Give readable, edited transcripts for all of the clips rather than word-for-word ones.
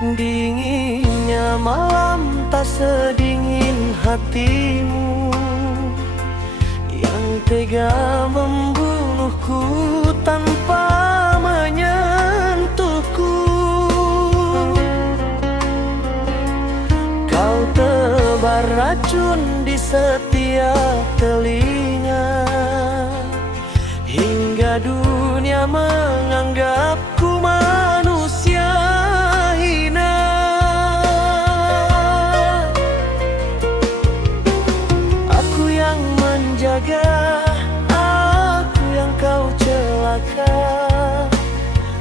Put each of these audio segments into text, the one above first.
Dinginnya malam tak sedingin hatimu yang tega membunuhku tanpa menyentuhku. Kau tebar racun di setiap telinga hingga dunia menganggapku manusia hina. Aku yang menjaga, aku yang kau celaka.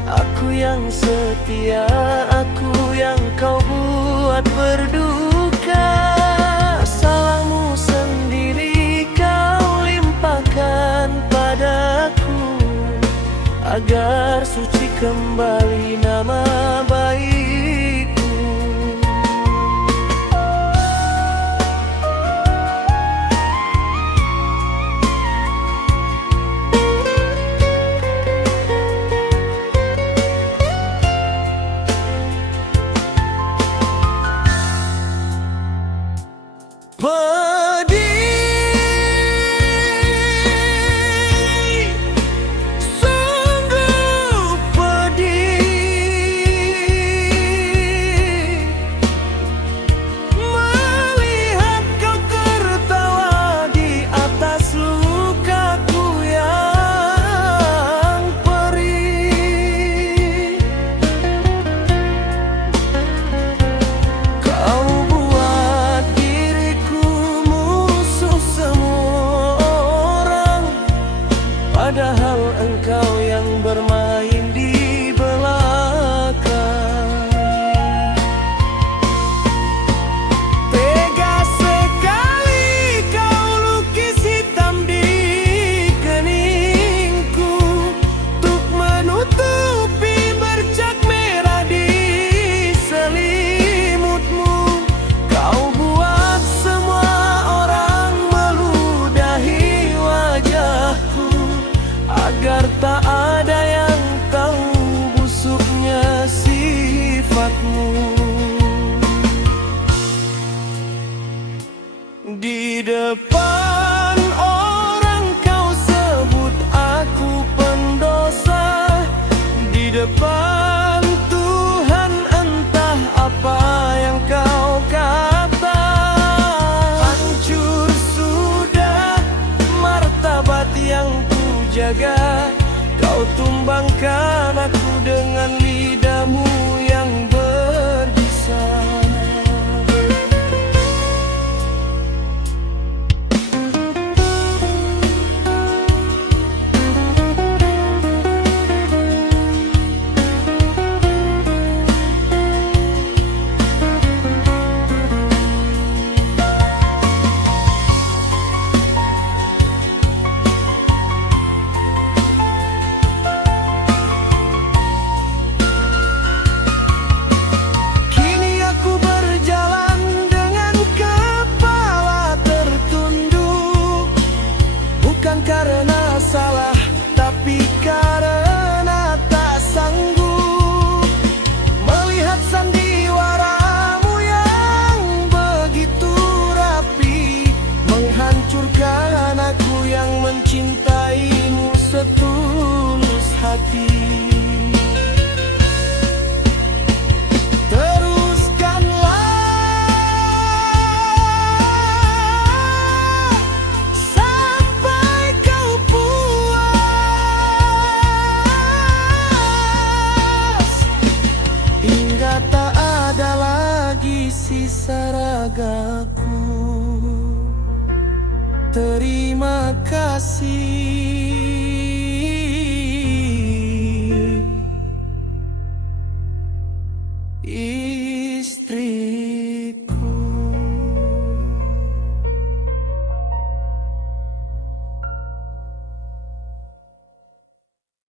Aku yang setia, aku yang kau buat berduka. Salahmu sendiri kau limpahkan padaku, agar suci kembali nama baikku. Pedih, sungguh pedih melihat kau tertawa di atas lukaku yang perih. Kau buat diriku musuh semua orang, padahal engkau yang bermain di belakang. Tega sekali kau lukis hitam di keningku untuk menutupi bercak merah di selimutmu. Kau buat semua orang meludahi wajahku, agar tak ada yang tahu busuknya sifatmu. Di depan orang kau sebut aku pendosa, di depan Tuhan entah apa yang kau kata. Hancur sudah martabat yang kujaga, kau tumbangkan aku dengan lidahmu yang berbisa. Kini aku berjalan dengan kepala tertunduk, bukan karena salah, tapi karena tak sanggup melihat sandiwaramu yang begitu rapi, menghancurkan aku yang mencintaimu setulus hati. Teruskanlah sampai kau puas, hingga tak ada lagi sisa ragaku. Terima kasih.